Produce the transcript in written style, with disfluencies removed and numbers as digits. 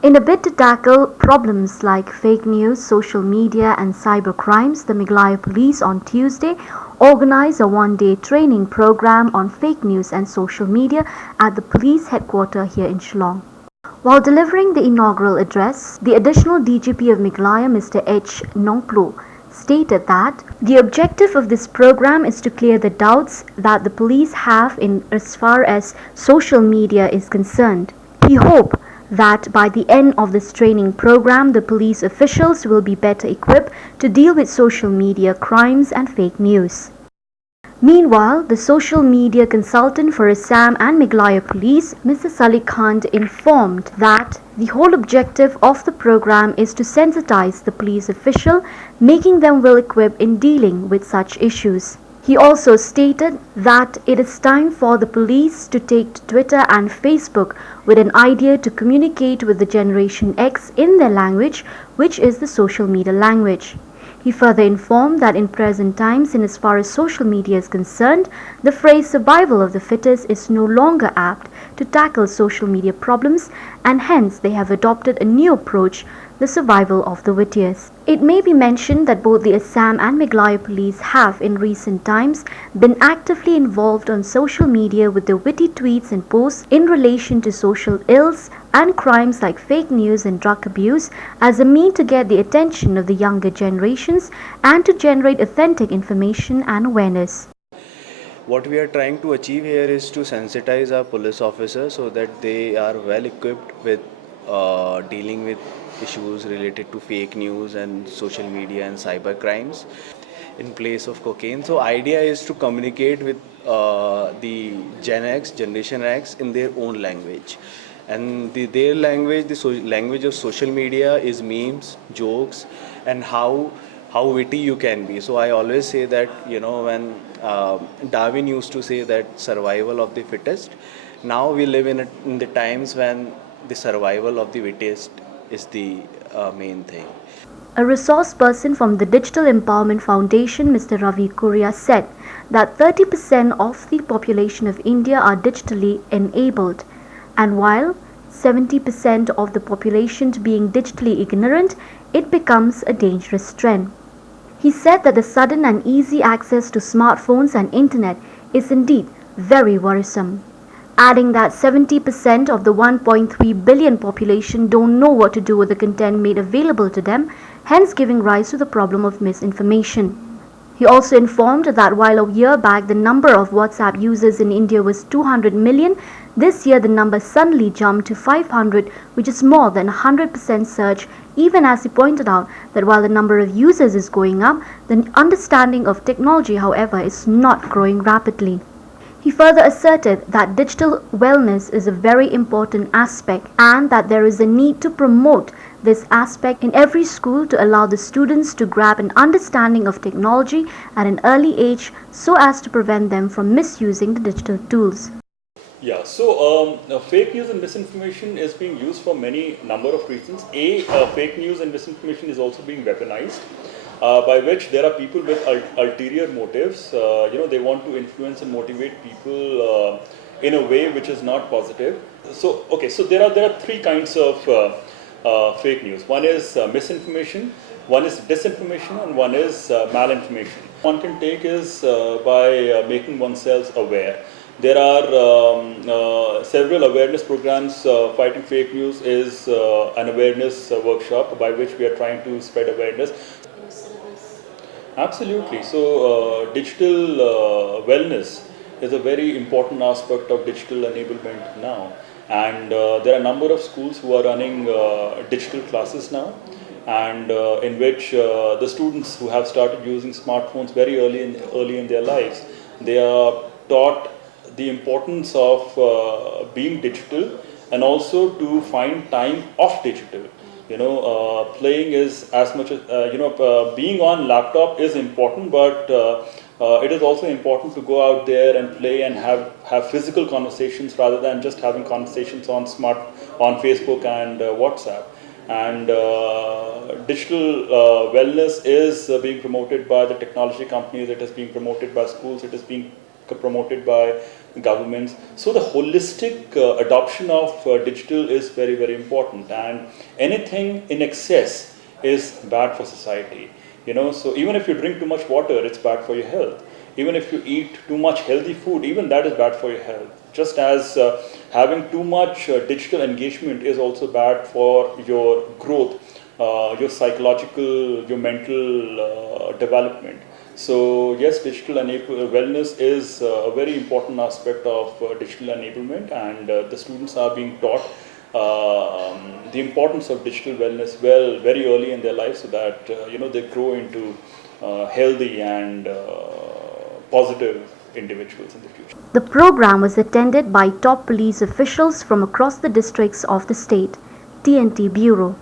In a bid to tackle problems like fake news, social media, and cyber crimes, the Meghalaya Police on Tuesday organized a one-day training program on fake news and social media at the police headquarters here in Shillong. While delivering the inaugural address, the additional DGP of Meghalaya, Mr. H. Nongplo, stated that the objective of this program is to clear the doubts that the police have in as far as social media is concerned. He hoped that by the end of this training program, the police officials will be better equipped to deal with social media crimes and fake news. Meanwhile, the social media consultant for Assam and Meghalaya Police, Mr. Salik Khan, informed that the whole objective of the program is to sensitize the police official, making them well equipped in dealing with such issues. He also stated that it is time for the police to take to Twitter and Facebook with an idea to communicate with the Generation X in their language, which is the social media language. He further informed that in present times, in as far as social media is concerned, the phrase survival of the fittest is no longer apt to tackle social media problems, and hence they have adopted a new approach, the survival of the wittiest. It may be mentioned that both the Assam and Meghalaya Police have in recent times been actively involved on social media with their witty tweets and posts in relation to social ills and crimes like fake news and drug abuse as a mean to get the attention of the younger generations and to generate authentic information and awareness. What we are trying to achieve here is to sensitize our police officers so that they are well equipped with dealing with issues related to fake news and social media and cyber crimes in place of cocaine. So idea is to communicate with the Gen X, Generation X in their own language. And their language, language of social media is memes, jokes, and how witty you can be. So I always say that when Darwin used to say that survival of the fittest, now we live in the times when the survival of the wittiest is the main thing. A resource person from the Digital Empowerment Foundation, Mr. Ravi Kuria, said that 30% of the population of India are digitally enabled, and while 70% of the population being digitally ignorant, it becomes a dangerous trend. He said that the sudden and easy access to smartphones and internet is indeed very worrisome, adding that 70% of the 1.3 billion population don't know what to do with the content made available to them, hence giving rise to the problem of misinformation. He also informed that while a year back the number of WhatsApp users in India was 200 million, this year the number suddenly jumped to 500, which is more than 100% surge, even as he pointed out that while the number of users is going up, the understanding of technology, however, is not growing rapidly. He further asserted that digital wellness is a very important aspect and that there is a need to promote this aspect in every school to allow the students to grab an understanding of technology at an early age so as to prevent them from misusing the digital tools. Yeah, so fake news and misinformation is being used for many number of reasons. Fake news and misinformation is also being weaponized, by which there are people with ulterior motives. They want to influence and motivate people in a way which is not positive. So, okay, so there are three kinds of fake news. One is misinformation, one is disinformation, and one is malinformation. One can take is by making oneself aware. There are several awareness programs. Fighting fake news is an awareness workshop by which we are trying to spread awareness. Absolutely. So digital wellness is a very important aspect of digital enablement now. And there are a number of schools who are running digital classes now, and in which the students who have started using smartphones very early in their lives, they are taught the importance of being digital and also to find time off digital. Playing is as much as being on laptop is important, but it is also important to go out there and play and have physical conversations rather than just having conversations on Facebook and WhatsApp. And digital wellness is being promoted by the technology companies, it is being promoted by schools, it is being promoted by governments. So the holistic adoption of digital is very, very important, and anything in excess is bad for society. So even if you drink too much water, it's bad for your health. Even if you eat too much healthy food, even that is bad for your health. Just as having too much digital engagement is also bad for your growth, your psychological, your mental development. So yes, wellness is a very important aspect of digital enablement, and the students are being taught the importance of digital wellness very early in their life, so that they grow into healthy and positive individuals in the future. The program was attended by top police officials from across the districts of the state. TNT Bureau.